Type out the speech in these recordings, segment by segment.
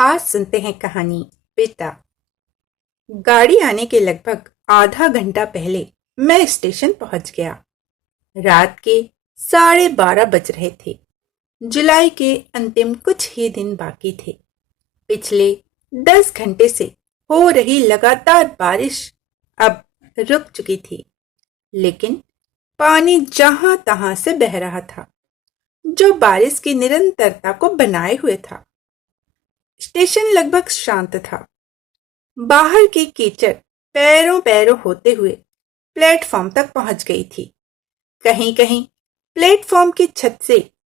आज सुनते हैं कहानी पिता। गाड़ी आने के लगभग आधा घंटा पहले मैं स्टेशन पहुंच गया। रात के 12:30 बज रहे थे। जुलाई के अंतिम कुछ ही दिन बाकी थे। पिछले 10 घंटे से हो रही लगातार बारिश अब रुक चुकी थी, लेकिन पानी जहां तहां से बह रहा था, जो बारिश की निरंतरता को बनाए हुए था। स्टेशन लगभग शांत था। बाहर की कीचड़ पैरों पैरों होते हुए प्लेटफॉर्म तक पहुंच गई थी। कहीं कहीं प्लेटफॉर्म की छत से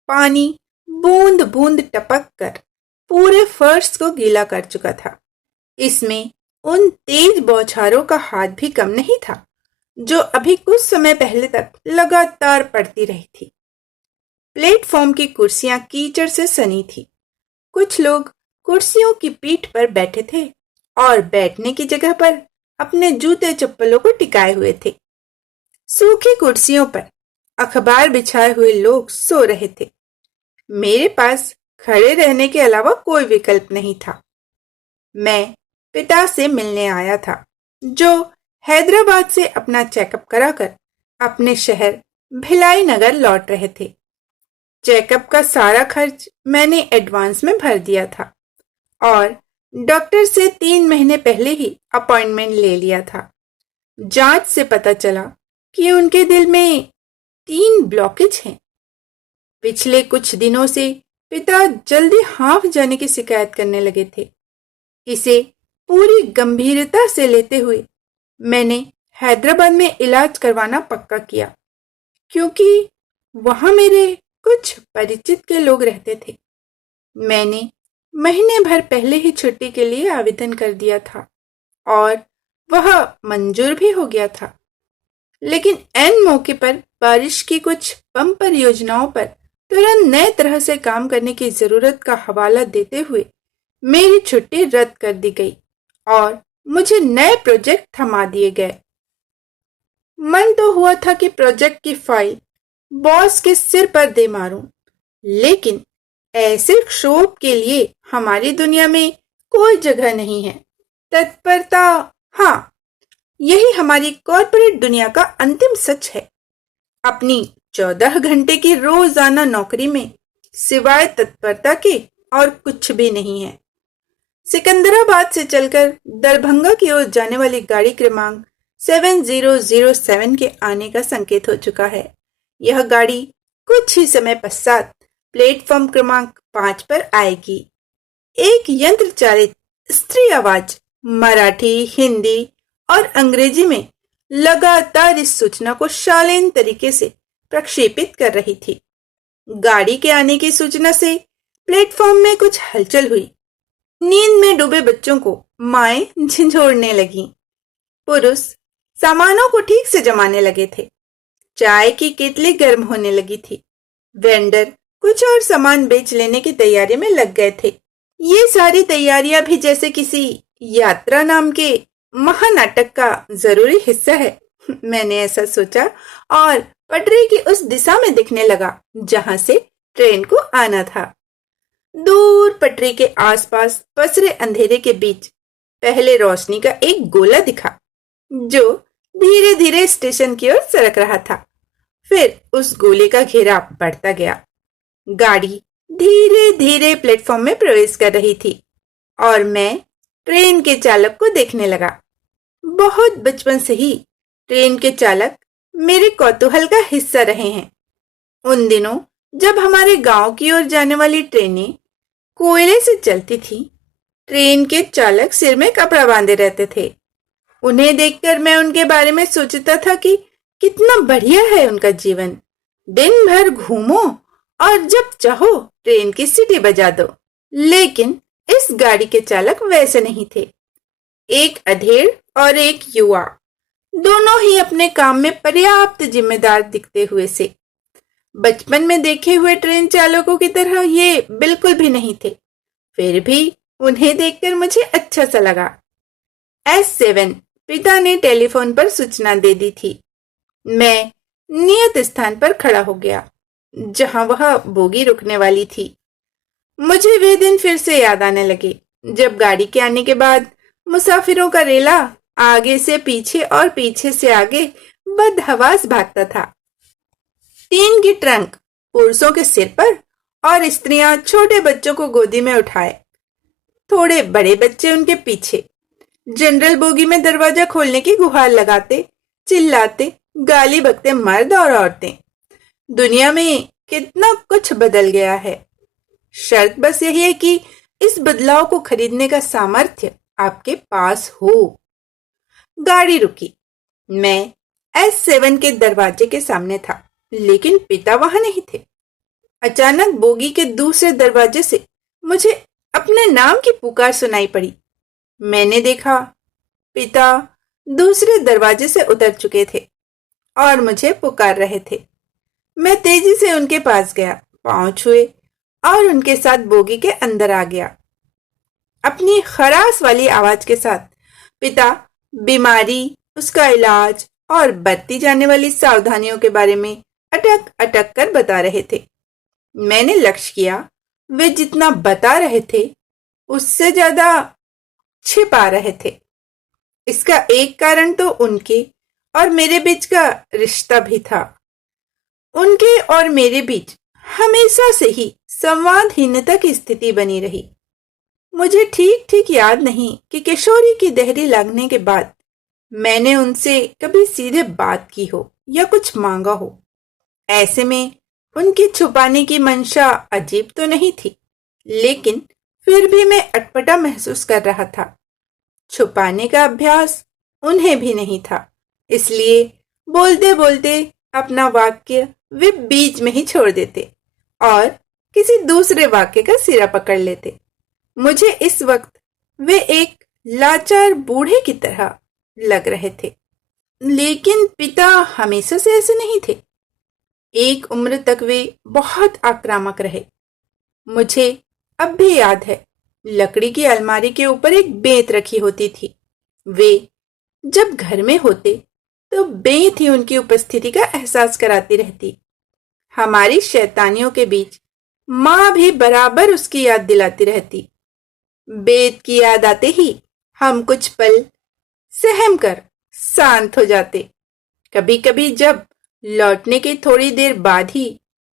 पानी बूंद बूंद टपक कर पूरे फर्श को गीला कर चुका था। इसमें उन तेज बौछारों का हाथ भी कम नहीं था, जो अभी कुछ समय पहले तक लगातार पड़ती रही थी। प्लेटफॉर्म की कुर्सियां कीचड़ से सनी थी। कुछ लोग कुर्सियों की पीठ पर बैठे थे और बैठने की जगह पर अपने जूते चप्पलों को टिकाए हुए थे। सूखी कुर्सियों पर अखबार बिछाए हुए लोग सो रहे थे। मेरे पास खड़े रहने के अलावा कोई विकल्प नहीं था। मैं पिता से मिलने आया था, जो हैदराबाद से अपना चेकअप कराकर अपने शहर भिलाई नगर लौट रहे थे। चेकअप का सारा खर्च मैंने एडवांस में भर दिया था और डॉक्टर से 3 महीने पहले ही अपॉइंटमेंट ले लिया था। जांच से पता चला कि उनके दिल में 3 ब्लॉकेज हैं। पिछले कुछ दिनों से पिता जल्दी हाँफ जाने की शिकायत करने लगे थे। इसे पूरी गंभीरता से लेते हुए मैंने हैदराबाद में इलाज करवाना पक्का किया, क्योंकि वहां मेरे कुछ परिचित के लोग रहते थे। मैंने महीने भर पहले ही छुट्टी के लिए आवेदन कर दिया था और वह मंजूर भी हो गया था। लेकिन ऐन मौके पर बारिश की कुछ बम्पर योजनाओं पर तुरंत नए तरह से काम करने की जरूरत का हवाला देते हुए मेरी छुट्टी रद्द कर दी गई और मुझे नए प्रोजेक्ट थमा दिए गए। मन तो हुआ था कि प्रोजेक्ट की फाइल बॉस के सिर पर दे मारूं, लेकिन ऐसे क्षोभ के लिए हमारी दुनिया में कोई जगह नहीं है। तत्परता, हाँ, यही हमारी कॉर्पोरेट दुनिया का अंतिम सच है। अपनी 14 घंटे की रोजाना नौकरी में सिवाय तत्परता के और कुछ भी नहीं है। सिकंदराबाद से चलकर दरभंगा की ओर जाने वाली गाड़ी क्रमांक 7007 के आने का संकेत हो चुका है। यह गाड़ी कुछ ही समय पश्चात प्लेटफॉर्म क्रमांक 5 पर आएगी। एक यंत्र चालित स्त्री आवाज मराठी, हिंदी और अंग्रेजी में लगातार इस सूचना को शालीन तरीके से प्रक्षेपित कर रही थी। गाड़ी के आने की सूचना से प्लेटफॉर्म में कुछ हलचल हुई। नींद में डूबे बच्चों को माएं झिंझोड़ने लगीं। पुरुष सामानों को ठीक से जमाने लगे थे। चाय की केतली गर्म होने लगी थी। वेंडर कुछ और सामान बेच लेने की तैयारी में लग गए थे। ये सारी तैयारियां भी जैसे किसी यात्रा नाम के महानाटक का जरूरी हिस्सा है। मैंने ऐसा सोचा और पटरी की उस दिशा में दिखने लगा जहां से ट्रेन को आना था। दूर पटरी के आसपास पसरे अंधेरे के बीच पहले रोशनी का एक गोला दिखा, जो धीरे धीरे स्टेशन की ओर सरक रहा था। फिर उस गोले का घेरा बढ़ता गया। गाड़ी धीरे धीरे प्लेटफॉर्म में प्रवेश कर रही थी और मैं ट्रेन के चालक को देखने लगा। बहुत बचपन से ही ट्रेन के चालक मेरे कौतूहल का हिस्सा रहे हैं। उन दिनों जब हमारे गांव की ओर जाने वाली ट्रेनें कोयले से चलती थी, ट्रेन के चालक सिर में कपड़ा बांधे रहते थे। उन्हें देखकर मैं उनके बारे में सोचता था कि कितना बढ़िया है उनका जीवन। दिन भर घूमो और जब चाहो ट्रेन की सीटी बजा दो। लेकिन इस गाड़ी के चालक वैसे नहीं थे। एक अधेड़ और एक युवा, दोनों ही अपने काम में पर्याप्त जिम्मेदार दिखते हुए से। बचपन में देखे हुए ट्रेन चालकों की तरह ये बिल्कुल भी नहीं थे। फिर भी उन्हें देखकर मुझे अच्छा सा लगा। S7 पिता ने टेलीफोन पर सूचना दे दी थी। मैं नियत स्थान पर खड़ा हो गया, जहां वह बोगी रुकने वाली थी। मुझे वे दिन फिर से याद आने लगे। जब गाड़ी के आने के बाद मुसाफिरों का रेला आगे से पीछे और पीछे से आगे बदहवास भागता था। 3 की ट्रंक पुरुषों के सिर पर और स्त्रियां छोटे बच्चों को गोदी में उठाए, थोड़े बड़े बच्चे उनके पीछे। जनरल बोगी में दरवाजा खोलने की गुहार लगाते, चिल्लाते, गाली बकते मर्द और औरतें। दुनिया में कितना कुछ बदल गया है। शर्त बस यही है कि इस बदलाव को खरीदने का सामर्थ्य आपके पास हो। गाड़ी रुकी। मैं S7 के दरवाजे के सामने था, लेकिन पिता वहां नहीं थे। अचानक बोगी के दूसरे दरवाजे से मुझे अपने नाम की पुकार सुनाई पड़ी। मैंने देखा, पिता दूसरे दरवाजे से उतर चुके थे और मुझे पुकार रहे थे। मैं तेजी से उनके पास गया, पांव छुए और उनके साथ बोगी के अंदर आ गया। अपनी खरास वाली आवाज के साथ पिता बीमारी, उसका इलाज और बरती जाने वाली सावधानियों के बारे में अटक अटक कर बता रहे थे। मैंने लक्ष्य किया, वे जितना बता रहे थे उससे ज्यादा छिपा रहे थे। इसका एक कारण तो उनके और मेरे बीच का रिश्ता भी था। उनके और मेरे बीच हमेशा से ही संवादहीनता की स्थिति बनी रही। मुझे ठीक ठीक याद नहीं कि किशोरी की देहरी लगने के बाद मैंने उनसे कभी सीधे बात की हो या कुछ मांगा हो। ऐसे में उनकी छुपाने की मंशा अजीब तो नहीं थी, लेकिन फिर भी मैं अटपटा महसूस कर रहा था। छुपाने का अभ्यास उन्हें भी नहीं था, इसलिए बोलते बोलते अपना वाक्य वे बीच में ही छोड़ देते और किसी दूसरे वाक्य का सिरा पकड़ लेते। मुझे इस वक्त वे एक लाचार बूढ़े की तरह लग रहे थे, लेकिन पिता हमेशा से ऐसे नहीं थे। एक उम्र तक वे बहुत आक्रामक रहे। मुझे अब भी याद है, लकड़ी की अलमारी के ऊपर एक बेंत रखी होती थी। वे जब घर में होते तो बेंत ही उनकी उपस्थिति का एहसास कराती रहती। हमारी शैतानियों के बीच माँ भी बराबर उसकी याद दिलाती रहती। बेंत की याद आते ही हम कुछ पल सहम कर शांत हो जाते। कभी कभी जब लौटने के थोड़ी देर बाद ही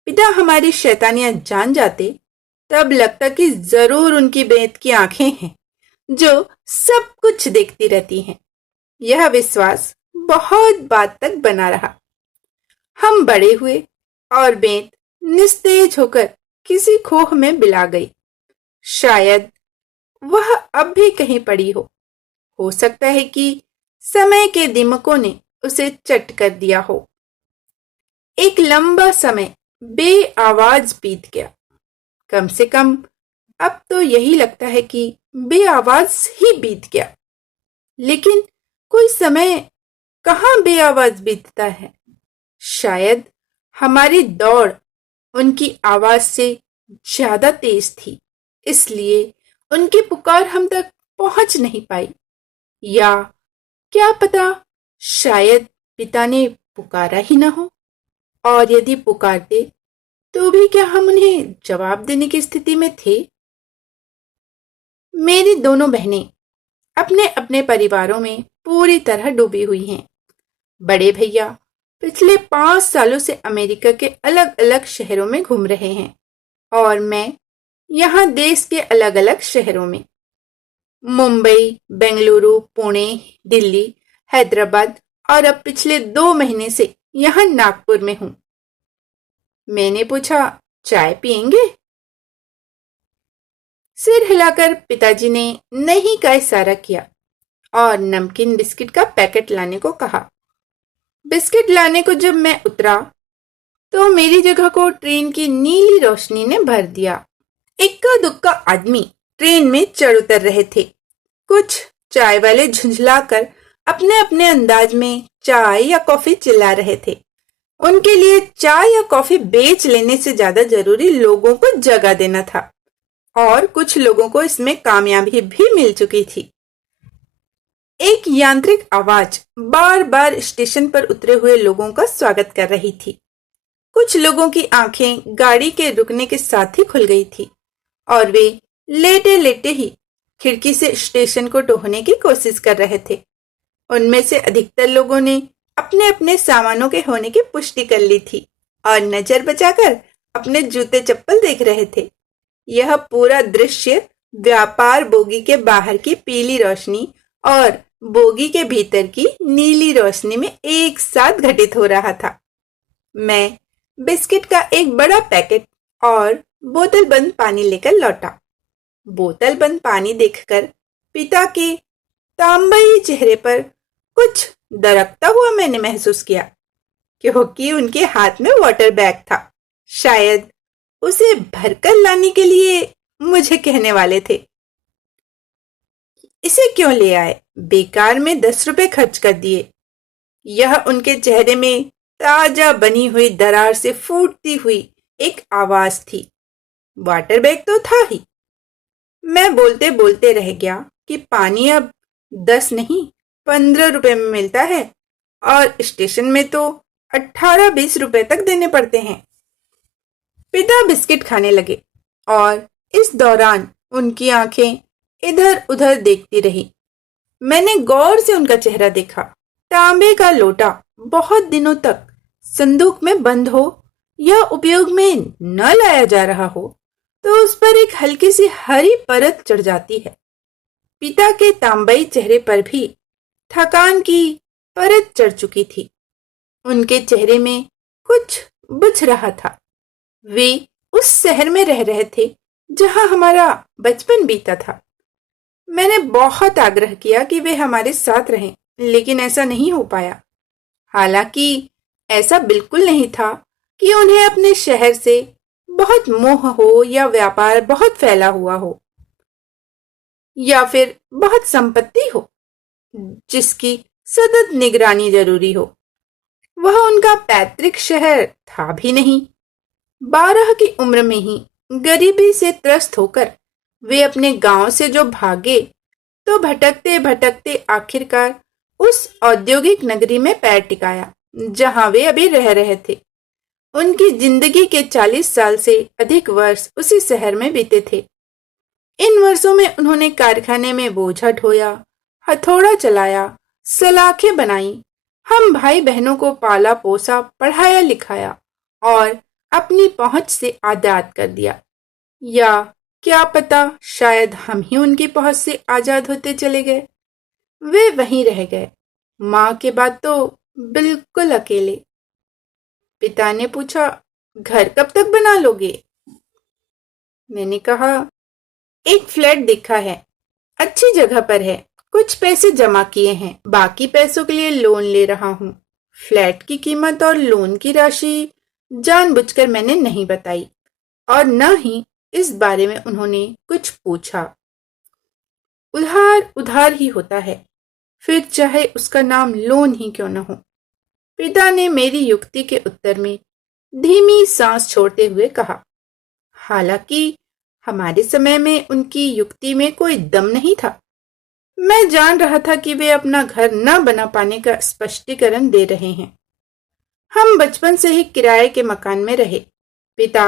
पिता हमारी शैतानियां जान जाते, तब लगता कि जरूर उनकी बेंत की आंखें हैं जो सब कुछ देखती रहती हैं। यह विश्वास बहुत बाद तक बना रहा। हम बड़े हुए और बेंत निस्तेज होकर किसी खोह में बिला गई। शायद वह अब भी कहीं पड़ी हो सकता है कि समय के दिमकों ने उसे चट कर दिया हो। एक लंबा समय बेआवाज बीत गया। कम से कम अब तो यही लगता है कि बेआवाज ही बीत गया। लेकिन कोई समय कहाँ बेआवाज बीतता है। शायद हमारी दौड़ उनकी आवाज से ज्यादा तेज थी, इसलिए उनकी पुकार हम तक पहुंच नहीं पाई। या क्या पता, शायद पिता ने पुकारा ही ना हो, और यदि पुकारते तो भी क्या हम उन्हें जवाब देने की स्थिति में थे। मेरी दोनों बहनें अपने अपने परिवारों में पूरी तरह डूबी हुई हैं। बड़े भैया पिछले 5 सालों से अमेरिका के अलग अलग शहरों में घूम रहे हैं और मैं यहाँ देश के अलग अलग शहरों में, मुंबई, बेंगलुरु, पुणे, दिल्ली, हैदराबाद और अब पिछले 2 महीने से यहाँ नागपुर में हूँ। मैंने पूछा, चाय पिएंगे? सिर हिलाकर पिताजी ने नहीं का इशारा किया और नमकीन बिस्किट का पैकेट लाने को कहा। बिस्किट लाने को जब मैं उतरा तो मेरी जगह को ट्रेन की नीली रोशनी ने भर दिया। इक्का दुक्का आदमी ट्रेन में चढ़ उतर रहे थे। कुछ चाय वाले झुंझलाकर अपने अपने अंदाज में चाय या कॉफी चिल्ला रहे थे। उनके लिए चाय या कॉफी बेच लेने से ज्यादा जरूरी लोगों को जगह देना था, और कुछ लोगों को इसमें कामयाबी भी मिल चुकी थी। एक यांत्रिक आवाज बार बार स्टेशन पर उतरे हुए लोगों का स्वागत कर रही थी। कुछ लोगों की आंखें गाड़ी के रुकने के साथ ही खुल गई थी और वे लेटे लेटे ही खिड़की से स्टेशन को टोहने की कोशिश कर रहे थे। उनमें से अधिकतर लोगों ने अपने अपने सामानों के होने की पुष्टि कर ली थी और नजर बचाकर अपने जूते चप्पल देख रहे थे। यह पूरा दृश्य व्यापार बोगी के बाहर की पीली रोशनी और बोगी के भीतर की नीली रोशनी में एक साथ घटित हो रहा था। मैं बिस्किट का एक बड़ा पैकेट और बोतल बंद पानी लेकर लौटा। बोतल बंद पानी देखकर पिता के तांबई चेहरे पर कुछ दरकता हुआ मैंने महसूस किया, क्योंकि उनके हाथ में वाटर बैग था। शायद उसे भरकर लाने के लिए मुझे कहने वाले थे। इसे क्यों ले आए, बेकार में 10 रुपए खर्च कर दिए। यह उनके चेहरे में ताजा बनी हुई दरार से फूटती हुई एक आवाज थी। वाटर बैग तो था ही। मैं बोलते बोलते रह गया कि पानी अब 10 नहीं 15 रुपए में मिलता है और स्टेशन में तो 18-20 रुपए तक देने पड़ते हैं। पिता बिस्किट खाने लगे और इस दौरान उनकी आंखें इधर उधर देखती रही। मैंने गौर से उनका चेहरा देखा। तांबे का लोटा बहुत दिनों तक संदूक में बंद हो या उपयोग में न लाया जा रहा हो तो उस पर एक हल्की सी हरी परत चढ़ जाती है। पिता के तांबई चेहरे पर भी थकान की परत चढ़ चुकी थी। उनके चेहरे में कुछ बुझ रहा था। वे उस शहर में रह रहे थे जहां हमारा बचपन बीता था। मैंने बहुत आग्रह किया कि वे हमारे साथ रहें, लेकिन ऐसा नहीं हो पाया। हालांकि ऐसा बिल्कुल नहीं था कि उन्हें अपने शहर से बहुत मोह हो या व्यापार बहुत फैला हुआ हो या फिर बहुत संपत्ति हो जिसकी सतत निगरानी जरूरी हो। वह उनका पैतृक शहर था भी नहीं। 12 की उम्र में ही गरीबी से त्रस्त होकर वे अपने गांव से जो भागे तो भटकते भटकते आखिरकार उस औद्योगिक नगरी में पैर टिकाया जहां वे अभी रह रहे थे। उनकी जिंदगी के 40 साल से अधिक वर्ष उसी शहर में बीते थे। इन वर्षों में उन्होंने कारखाने में बोझा ढोया, हथौड़ा चलाया, सलाखें बनाई, हम भाई बहनों को पाला पोसा, पढ़ाया लिखाया और अपनी पहुंच से आजाद कर दिया। या क्या पता, शायद हम ही उनकी पहुंच से आजाद होते चले गए। वे वहीं रह गए, मां के बाद तो बिल्कुल अकेले। पिता ने पूछा, घर कब तक बना लोगे? मैंने कहा, एक फ्लैट देखा है, अच्छी जगह पर है, कुछ पैसे जमा किए हैं, बाकी पैसों के लिए लोन ले रहा हूँ। फ्लैट की कीमत और लोन की राशि जानबूझकर मैंने नहीं बताई और न ही इस बारे में उन्होंने कुछ पूछा। उधार उधार ही होता है, फिर चाहे उसका नाम लोन ही क्यों न हो। पिता ने मेरी युक्ति के उत्तर में धीमी सांस छोड़ते हुए कहा। हालांकि हमारे समय में उनकी युक्ति में कोई दम नहीं था। मैं जान रहा था कि वे अपना घर न बना पाने का स्पष्टीकरण दे रहे हैं। हम बचपन से ही किराए के मकान में रहे। पिता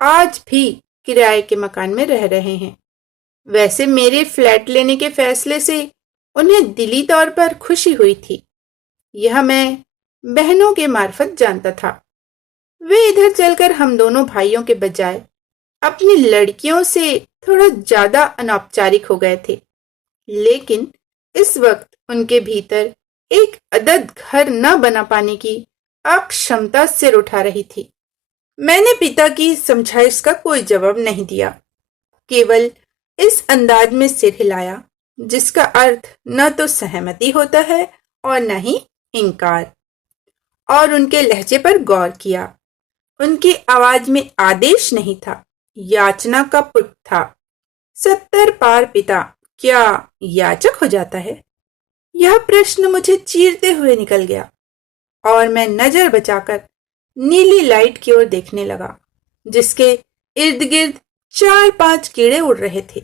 आज भी किराए के मकान में रह रहे हैं। वैसे मेरे फ्लैट लेने के फैसले से उन्हें दिली तौर पर खुशी हुई थी। यह मैं बहनों के मार्फत जानता था। वे इधर चलकर हम दोनों भाइयों के बजाय अपनी लड़कियों से थोड़ा ज्यादा अनौपचारिक हो गए थे। लेकिन इस वक्त उनके भीतर एक अदद घर न बना पाने की अक्षमता सिर उठा रही थी। मैंने पिता की समझाइश का कोई जवाब नहीं दिया, केवल इस अंदाज में सिर हिलाया जिसका अर्थ न तो सहमति होता है और न ही इनकार, और उनके लहजे पर गौर किया। उनकी आवाज में आदेश नहीं था, याचना का पुट था। 70 पार पिता क्या याचक हो जाता है? यह प्रश्न मुझे चीरते हुए निकल गया और मैं नजर बचाकर नीली लाइट की ओर देखने लगा जिसके इर्द गिर्द 4-5 कीड़े उड़ रहे थे।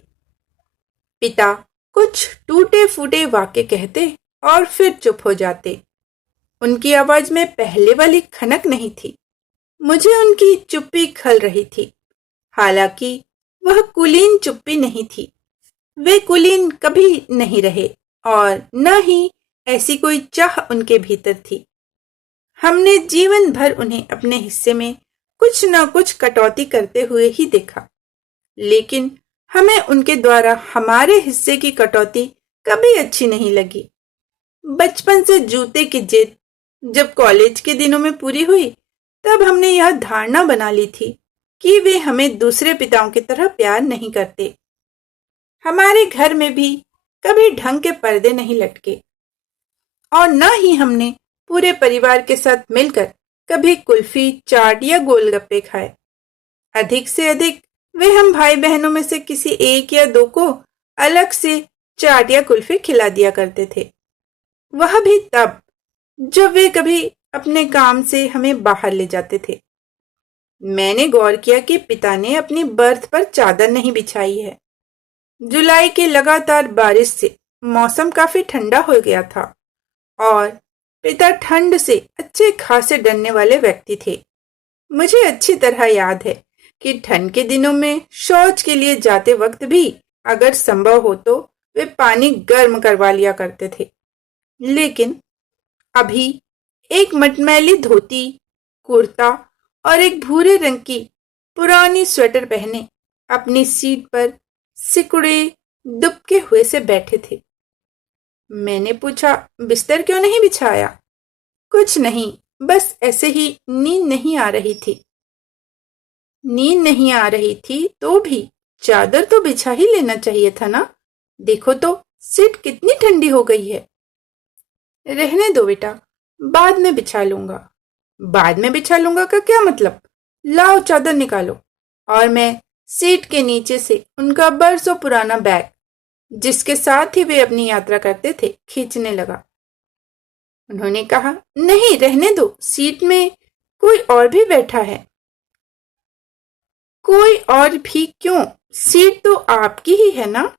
पिता कुछ टूटे फूटे वाक्य कहते और फिर चुप हो जाते। उनकी आवाज में पहले वाली खनक नहीं थी। मुझे उनकी चुप्पी खल रही थी। हालांकि वह कुलीन चुप्पी नहीं थी, वे कुलीन कभी नहीं रहे और न ही ऐसी कोई चाह उनके भीतर थी। हमने जीवन भर उन्हें अपने हिस्से में कुछ न कुछ कटौती करते हुए ही देखा, लेकिन हमें उनके द्वारा हमारे हिस्से की कटौती कभी अच्छी नहीं लगी। बचपन से जूते की जिद जब कॉलेज के दिनों में पूरी हुई, तब हमने यह धारणा बना ली थी कि वे हमें दूसरे पिताओं की तरह प्यार नहीं करते। हमारे घर में भी कभी ढंग के पर्दे नहीं लटके और न ही हमने पूरे परिवार के साथ मिलकर कभी कुल्फी, चाट या गोलगप्पे खाए। अधिक से अधिक वे हम भाई बहनों में से किसी एक या दो को अलग से चाट या कुल्फी खिला दिया करते थे, वह भी तब जब वे कभी अपने काम से हमें बाहर ले जाते थे। मैंने गौर किया कि पिता ने अपनी बर्थ पर चादर नहीं बिछाई है। जुलाई की लगातार बारिश से मौसम काफी ठंडा हो गया था और पिता ठंड से अच्छे खासे डरने वाले व्यक्ति थे। मुझे अच्छी तरह याद है कि ठंड के दिनों में शौच के लिए जाते वक्त भी अगर संभव हो तो वे पानी गर्म करवा लिया करते थे। लेकिन अभी एक मटमैली धोती, कुर्ता और एक भूरे रंग की पुरानी स्वेटर पहने अपनी सीट पर सिकुड़े दुबके हुए से बैठे थे। मैंने पूछा, बिस्तर क्यों नहीं बिछाया? कुछ नहीं, बस ऐसे ही नींद नहीं आ रही थी। नींद नहीं आ रही थी तो भी चादर तो बिछा ही लेना चाहिए था ना। देखो तो सीट कितनी ठंडी हो गई है। रहने दो बेटा, बाद में बिछा लूंगा। बाद में बिछा लूंगा का क्या मतलब? लाओ चादर निकालो। और मैं सीट के नीचे से उनका बरसों पुराना बैग, जिसके साथ ही वे अपनी यात्रा करते थे, खींचने लगा। उन्होंने कहा, नहीं रहने दो, सीट में कोई और भी बैठा है। कोई और भी क्यों? सीट तो आपकी ही है ना?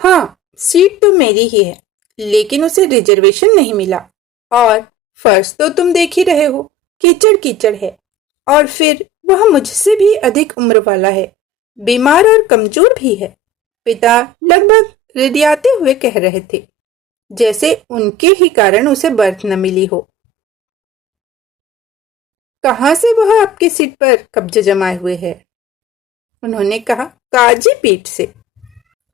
हाँ, सीट तो मेरी ही है, लेकिन उसे रिजर्वेशन नहीं मिला। और फर्श तो तुम देख ही रहे हो, कीचड़ कीचड़ है। और फिर वह मुझसे भी अधिक उम्र वाला है, बीमार और कमजोर भी है। पिता लगभग रिड़ियाते हुए कह रहे थे, जैसे उनके ही कारण उसे बर्थ न मिली हो। कहां से वह आपकी सीट पर कब्जे जमाए हुए है? उन्होंने कहा, काजी पीठ से।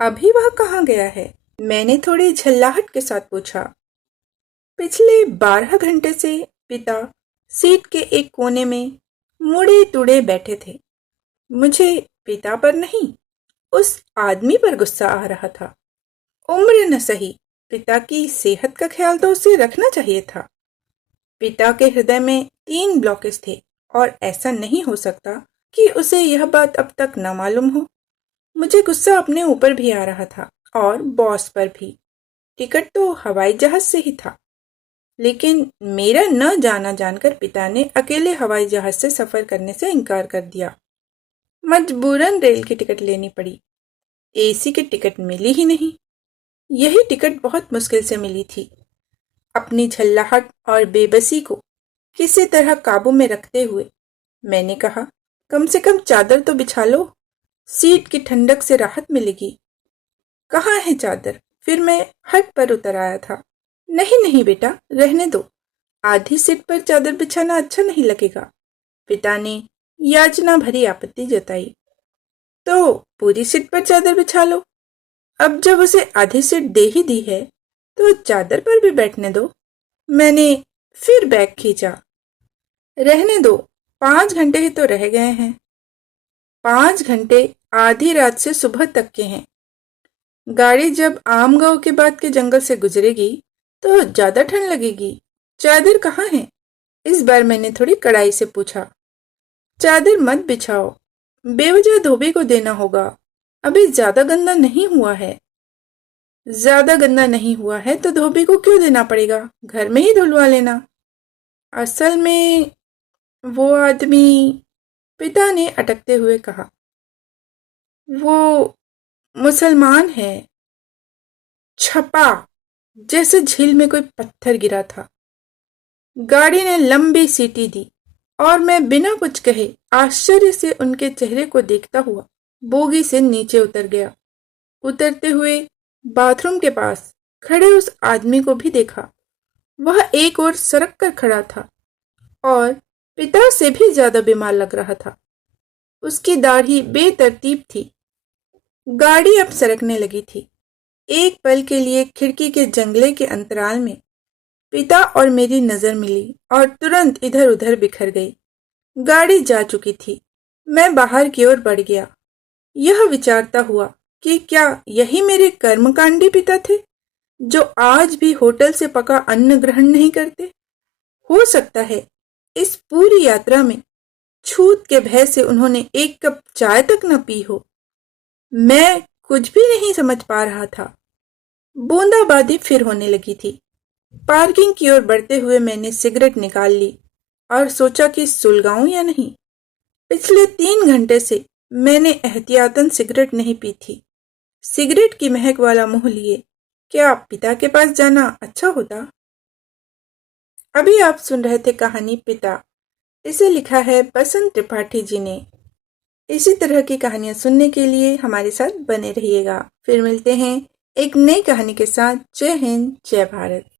अभी वह कहाँ गया है? मैंने थोड़ी झल्लाहट के साथ पूछा। पिछले 12 घंटे से पिता सीट के एक कोने में मुड़े तुड़े बैठे थे। मुझे पिता पर नहीं, उस आदमी पर गुस्सा आ रहा था। उम्र न सही, पिता की सेहत का ख्याल तो उसे रखना चाहिए था। पिता के हृदय में 3 ब्लॉकेज थे और ऐसा नहीं हो सकता कि उसे यह बात अब तक न मालूम हो। मुझे गुस्सा अपने ऊपर भी आ रहा था और बॉस पर भी। टिकट तो हवाई जहाज से ही था, लेकिन मेरा न जाना जानकर पिता ने अकेले हवाई जहाज से सफर करने से इनकार कर दिया। मजबूरन रेल की टिकट लेनी पड़ी। एसी की टिकट मिली ही नहीं। यही टिकट बहुत मुश्किल से मिली थी। अपनी झल्लाहट और बेबसी को किसी तरह काबू में रखते हुए मैंने कहा, कम से कम चादर तो बिछा लो, सीट की ठंडक से राहत मिलेगी। कहाँ है चादर? फिर मैं हट पर उतर आया था। नहीं नहीं बेटा, रहने दो, आधी सीट पर चादर बिछाना अच्छा नहीं लगेगा। पिता ने याचना भरी आपत्ति जताई। तो पूरी सीट पर चादर बिछा लो। अब जब उसे आधी सीट दे ही दी है तो चादर पर भी बैठने दो। मैंने फिर बैग खींचा। रहने दो, 5 घंटे ही तो रह गए हैं। 5 घंटे आधी रात से सुबह तक के हैं। गाड़ी जब आम गांव के बाद के जंगल से गुजरेगी तो ज्यादा ठंड लगेगी। चादर कहाँ है? इस बार मैंने थोड़ी कड़ाई से पूछा। चादर मत बिछाओ, बेवजह धोबी को देना होगा। अभी ज्यादा गंदा नहीं हुआ है। ज्यादा गंदा नहीं हुआ है तो धोबी को क्यों देना पड़ेगा? घर में ही धुलवा लेना। असल में वो आदमी, पिता ने अटकते हुए कहा, वो मुसलमान है। छपा जैसे झील में कोई पत्थर गिरा था। गाड़ी ने लंबी सीटी दी और मैं बिना कुछ कहे आश्चर्य से उनके चेहरे को देखता हुआ बोगी से नीचे उतर गया। उतरते हुए बाथरूम के पास खड़े उस आदमी को भी देखा। वह एक ओर सरक कर खड़ा था और पिता से भी ज्यादा बीमार लग रहा था। उसकी दाढ़ी बेतरतीब थी। गाड़ी अब सरकने लगी थी। एक पल के लिए खिड़की के जंगले के अंतराल में पिता और मेरी नजर मिली और तुरंत इधर उधर बिखर गई। गाड़ी जा चुकी थी। मैं बाहर की ओर बढ़ गया, यह विचारता हुआ कि क्या यही मेरे कर्मकांडी पिता थे, जो आज भी होटल से पका अन्न ग्रहण नहीं करते। हो सकता है इस पूरी यात्रा में छूत के भय से उन्होंने एक कप चाय तक न पी हो। मैं कुछ भी नहीं समझ पा रहा था। बूंदाबांदी फिर होने लगी थी। पार्किंग की ओर बढ़ते हुए मैंने सिगरेट निकाल ली और सोचा कि सुलगाऊं या नहीं। पिछले 3 घंटे से मैंने एहतियातन सिगरेट नहीं पी थी। सिगरेट की महक वाला मुंह लिए क्या पिता के पास जाना अच्छा होता। अभी आप सुन रहे थे कहानी पिता। इसे लिखा है बसंत त्रिपाठी जी ने। इसी तरह की कहानियां सुनने के लिए हमारे साथ बने रहिएगा। फिर मिलते हैं एक नई कहानी के साथ। जय हिंद, जय भारत।